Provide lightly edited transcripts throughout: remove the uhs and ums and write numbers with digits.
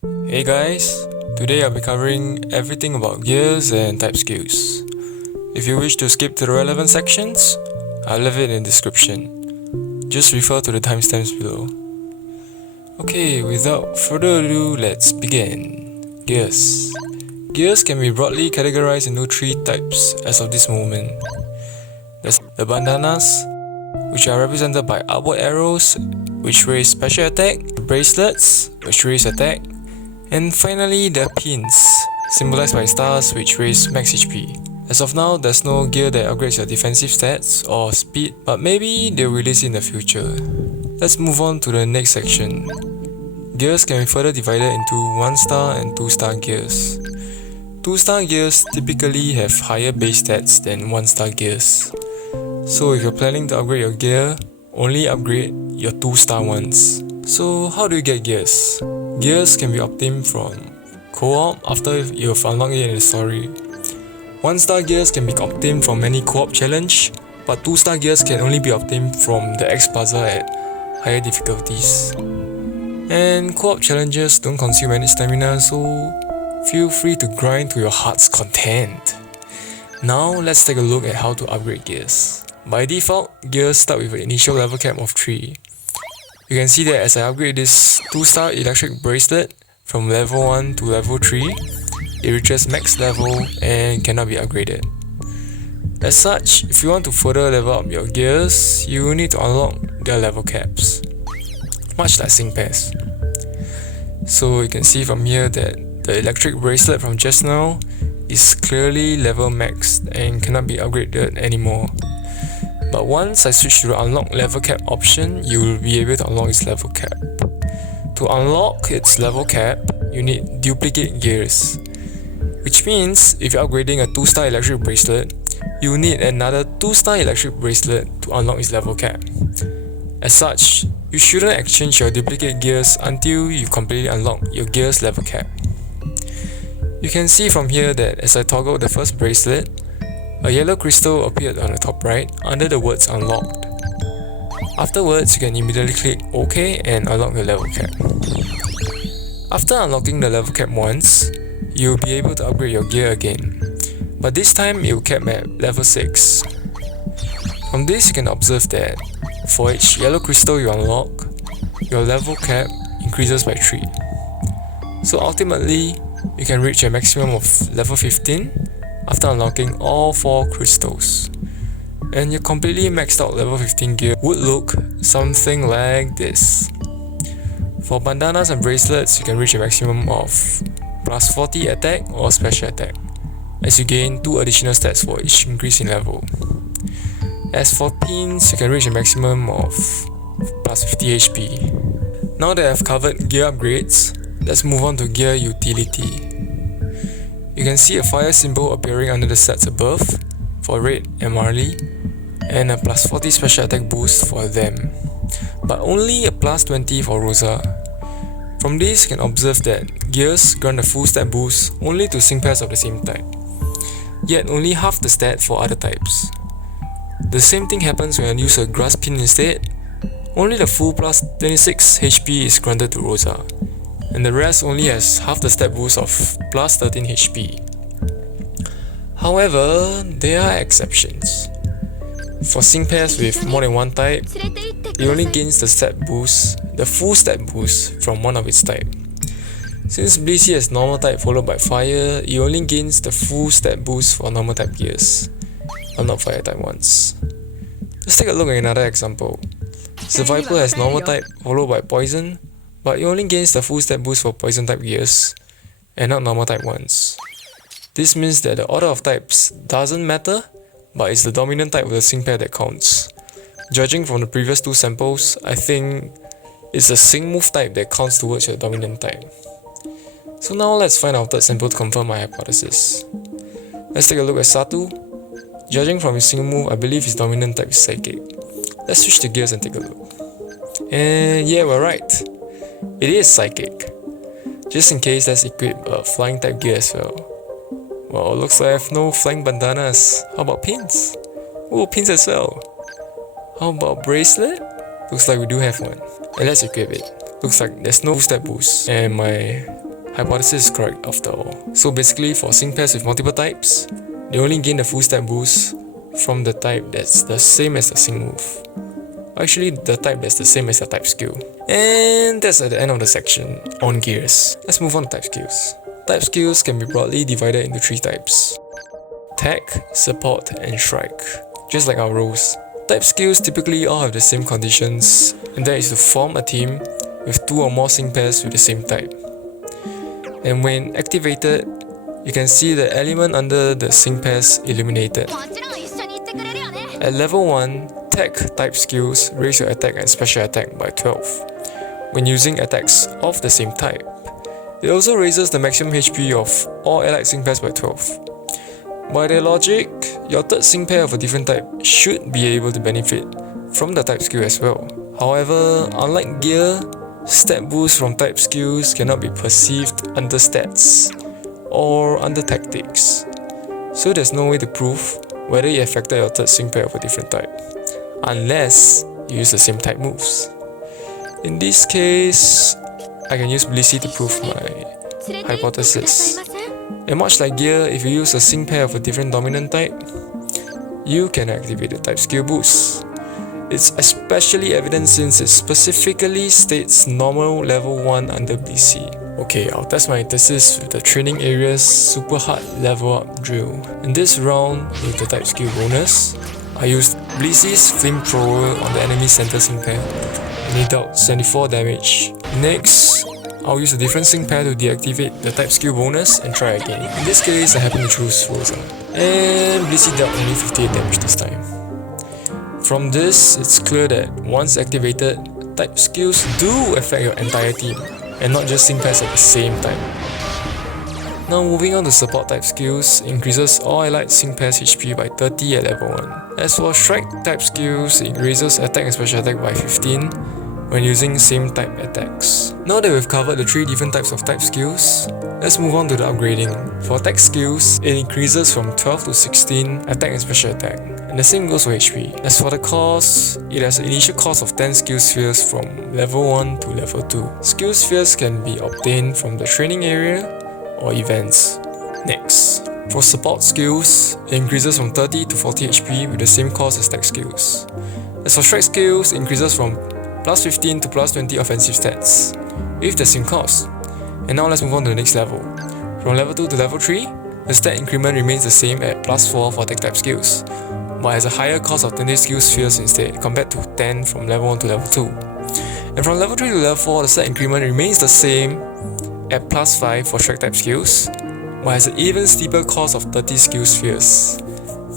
Hey guys, today I'll be covering everything about gears and type skills. If you wish to skip to the relevant sections, I'll leave it in the description. Just refer to the timestamps below. Okay, without further ado, let's begin. Gears. Gears can be broadly categorized into three types as of this moment. There's the bandanas, which are represented by upward arrows, which raise special attack, bracelets, which raise attack, and finally the pins, symbolized by stars, which raise max HP. As of now, there's no gear that upgrades your defensive stats or speed, but maybe they'll release in the future. Let's move on to the next section. Gears can be further divided into 1-star and 2-star gears. 2-star gears typically have higher base stats than 1-star gears. So if you're planning to upgrade your gear, only upgrade your 2-star ones. So how do you get gears? Gears can be obtained from co-op after you've unlocked it in the story. 1-star gears can be obtained from any co-op challenge, but 2-star gears can only be obtained from the X Plaza at higher difficulties. And co-op challenges don't consume any stamina, so feel free to grind to your heart's content. Now let's take a look at how to upgrade gears. By default, gears start with an initial level cap of 3. You can see that as I upgrade this 2-star electric bracelet from level 1 to level 3, it reaches max level and cannot be upgraded. As such, if you want to further level up your gears, you will need to unlock their level caps, much like Sync Orbs. So you can see from here that the electric bracelet from just now is clearly level maxed and cannot be upgraded anymore. But once I switch to the unlock level cap option, you will be able to unlock its level cap. To unlock its level cap, you need duplicate gears, which means if you're upgrading a 2-star electric bracelet, you will need another 2-star electric bracelet to unlock its level cap. As such, you shouldn't exchange your duplicate gears until you completely unlock your gear's level cap. You can see from here that as I toggle the first bracelet, a yellow crystal appeared on the top right under the words unlocked. Afterwards, you can immediately click OK and unlock the level cap. After unlocking the level cap once, you'll be able to upgrade your gear again, but this time it will cap at level 6. From this, you can observe that for each yellow crystal you unlock, your level cap increases by 3. So ultimately, you can reach a maximum of level 15 after unlocking all 4 crystals. And your completely maxed out level 15 gear would look something like this. For bandanas and bracelets, you can reach a maximum of plus 40 attack or special attack, as you gain 2 additional stats for each increase in level. As for pins, you can reach a maximum of plus 50 HP. Now that I've covered gear upgrades, let's move on to gear utility. You can see a fire symbol appearing under the stats above for Red and Marley, and a plus 40 special attack boost for them, but only a plus 20 for Rosa. From this, you can observe that gears grant a full stat boost only to sync pairs of the same type, yet only half the stat for other types. The same thing happens when I use a grass pin instead. Only the full plus 26 HP is granted to Rosa, and the rest only has half the stat boost of plus 13 HP. However, there are exceptions. For sync pairs with more than one type, it only gains the full stat boost from one of its type. Since Blissey has normal type followed by fire, it only gains the full stat boost for normal type gears, but not fire type ones. Let's take a look at another example. Survival has normal type followed by poison, but it only gains the full stat boost for poison type gears, and not normal type ones. This means that the order of types doesn't matter, but it's the dominant type of the sync pair that counts. Judging from the previous 2 samples, I think it's the sync move type that counts towards your dominant type. So now let's find our third sample to confirm my hypothesis. Let's take a look at Satu. Judging from his sync move, I believe his dominant type is Psychic. Let's switch to gears and take a look. And yeah, we're right. It is Psychic. Just in case, let's equip a flying type gear as well. Well, looks like I have no flying bandanas. How about pins? Oh, pins as well. How about bracelet? Looks like we do have one. And let's equip it. Looks like there's no step boost, and my hypothesis is correct after all. So basically, for sync pairs with multiple types, they only gain the full step boost from the type that's the same as the sync move. Actually, the type that's the same as the type skill. And that's at the end of the section on gears. Let's move on to type skills. Type skills can be broadly divided into 3 types: tech, support, and strike. Just like our roles. Type skills typically all have the same conditions, and that is to form a team with 2 or more sync pairs with the same type. And when activated, you can see the element under the sync pairs illuminated. At level 1, tech type skills raise your attack and special attack by 12 when using attacks of the same type. It also raises the maximum HP of all allied sync pairs by 12. By their logic, your third sync pair of a different type should be able to benefit from the type skill as well. However, unlike gear, stat boosts from type skills cannot be perceived under stats or under tactics, so there's no way to prove whether it affected your third sync pair of a different type, unless you use the same type moves. In this case, I can use Blissey to prove my hypothesis. And much like gear, if you use a sync pair of a different dominant type, you can activate the type skill boost. It's especially evident since it specifically states normal level 1 under Blissey. Okay, I'll test my thesis with the training area's super hard level up drill. In this round, with the type skill bonus, I used Blissey's flamethrower on the enemy center sync pair and it dealt 74 damage. Next, I'll use a different sync pair to deactivate the type skill bonus and try again. In this case, I happen to choose Rosa. And Blissey dealt only 58 damage this time. From this, it's clear that once activated, type skills do affect your entire team, and not just sync pairs at the same time. Now moving on to support type skills, increases all allied sync pairs HP by 30 at level 1. As for strike type skills, it raises attack and special attack by 15 when using same type attacks. Now that we've covered the 3 different types of type skills, let's move on to the upgrading. For attack skills, it increases from 12 to 16 attack and special attack, and the same goes for HP. As for the cost, it has an initial cost of 10 skill spheres from level 1 to level 2. Skill spheres can be obtained from the training area or events. Next, for support skills, it increases from 30 to 40 HP with the same cost as tech skills. As for strike skills, it increases from plus 15 to plus 20 offensive stats with the same cost. And now let's move on to the next level. From level 2 to level 3, the stat increment remains the same at plus 4 for tech type skills, but has a higher cost of 20 skill spheres instead, compared to 10 from level 1 to level 2. And from level 3 to level 4, the stat increment remains the same at plus 5 for strike type skills, but has an even steeper cost of 30 skill spheres.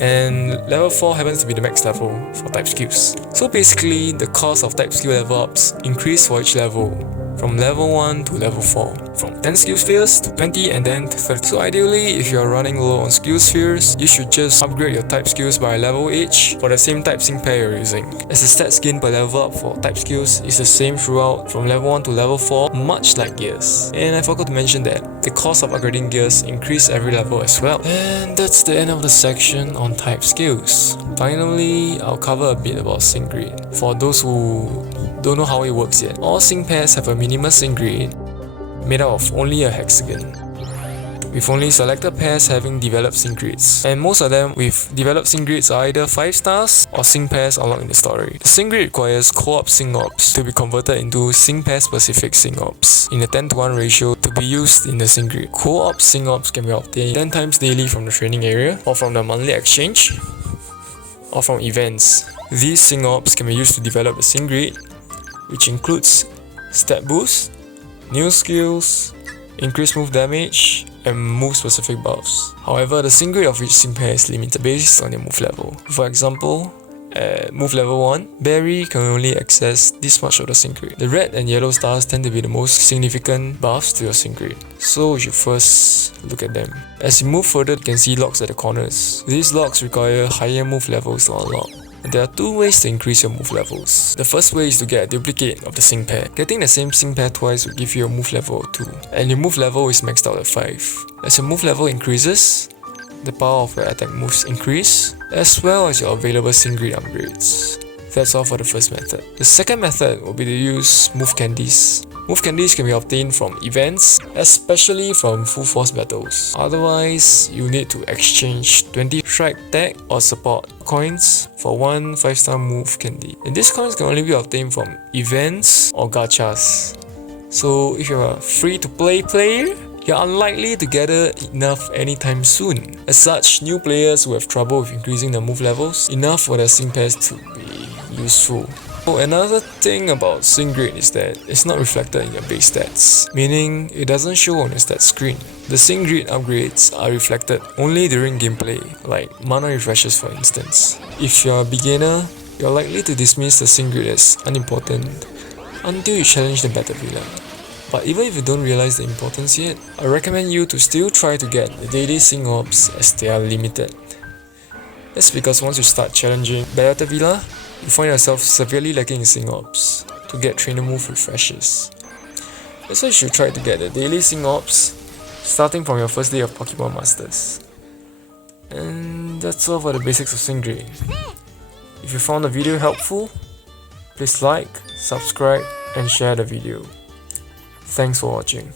And level 4 happens to be the max level for type skills. So basically, the cost of type skill level ups increase for each level, from level 1 to level 4, from 10 skill spheres to 20 and then to 30. So ideally, if you are running low on skill spheres, you should just upgrade your type skills by a level each for the same type sync pair you're using, as the stats gain per level up for type skills is the same throughout from level 1 to level 4, much like gears. And I forgot to mention that the cost of upgrading gears increase every level as well. And that's the end of the section on type skills. Finally, I'll cover a bit about sync grid. For those who don't know how it works yet, all sync pairs have a minimum sync grid made up of only a hexagon, with only selected pairs having developed sync grids, and most of them with developed sync grids are either 5 stars or sync pairs unlocked in the story. The sync grid requires co-op sync orbs to be converted into sync pair specific sync orbs in a 10:1 ratio to be used in the sync grid. Co-op sync orbs can be obtained 10 times daily from the training area, or from the monthly exchange, or from events. These sync orbs can be used to develop the sync grid, which includes stat boost, new skills, increased move damage, and move specific buffs. However, the sync grid of each sync pair is limited based on your move level. For example, at move level 1, Barry can only access this much of the sync grid. The red and yellow stars tend to be the most significant buffs to your sync grid, so you should first look at them. As you move further, you can see locks at the corners. These locks require higher move levels to unlock. There are 2 ways to increase your move levels. The first way is to get a duplicate of the sync pair. Getting the same sync pair twice will give you a move level of 2, and your move level is maxed out at 5. As your move level increases, the power of your attack moves increase, as well as your available sync grid upgrades. That's all for the first method. The second method will be to use move candies. Move candies can be obtained from events, especially from full force battles. Otherwise, you need to exchange 20 strike tag or support coins for one 5-star move candy. And these coins can only be obtained from events or gachas. So if you're a free-to-play player, you're unlikely to gather enough anytime soon. As such, new players who have trouble with increasing their move levels, enough for their sync pairs to be useful. Another thing about sync grade is that it's not reflected in your base stats, meaning it doesn't show on your stats screen. The sync grade upgrades are reflected only during gameplay, like mana refreshes for instance. If you're a beginner, you're likely to dismiss the sync grade as unimportant until you challenge the better villain. But even if you don't realize the importance yet, I recommend you to still try to get the daily Sync Orbs as they are limited. That's because once you start challenging better villa, you find yourself severely lacking in Sync Orbs to get trainer move refreshes. That's why you should try to get the daily Sync Orbs starting from your first day of Pokemon Masters. And that's all for the basics of sync grade. If you found the video helpful, please like, subscribe and share the video. Thanks for watching.